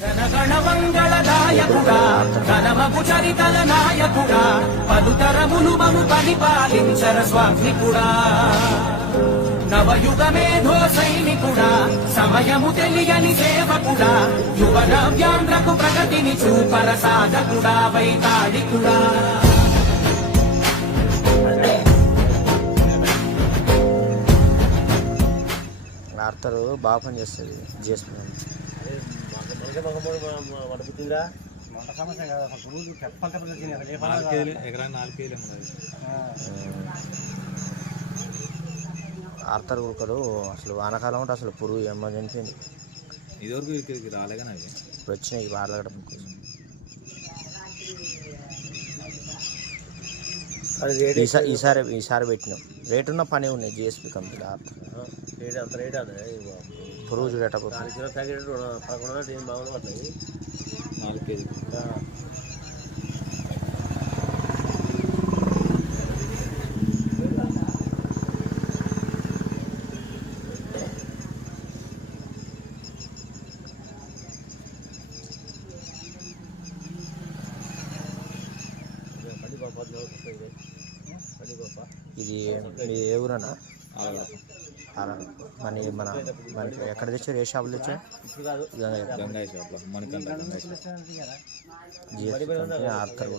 జనగణ మంగళదాయకుడా ఘనమగు చరితల నాయకుడా పలుతరములు మము పరిపాలించర స్వామికుడా నవయుగ మేధో సైనికుడా సమయము తెలియని సేవకుడా యువన వ్యాంధ్రకు ప్రగతిని చూపర సాధకుడా వైతాళికుడా ఆర్తరు బాగా పని చేస్తుంది జిఎస్పీ ఆర్తర్ కుక్కలు అసలు వానకాలం ఉంటే అసలు పురుగు ఏమో చనిపోయింది. ఇదివరకు ఇక్కడికి రాలేగా ఇప్పుడు వచ్చినాయి వాడగడం కోసం. ఈసారి పెట్టినాం రేటు ఉన్న పని ఉన్నాయి జిఎస్పీ కంపెనీ ఆర్తర్ పురుగు చూడేటప్పుడు 4 కేజీ ఇది ఏ ఊరన్నా మన ఎక్కడ తెచ్చారు? ఏ షాపులు తెచ్చారు? గంగాయి షాప్లో మనకంట గంగాయి షాప్ జిఎస్పీ కంపెనీ ఆర్తర్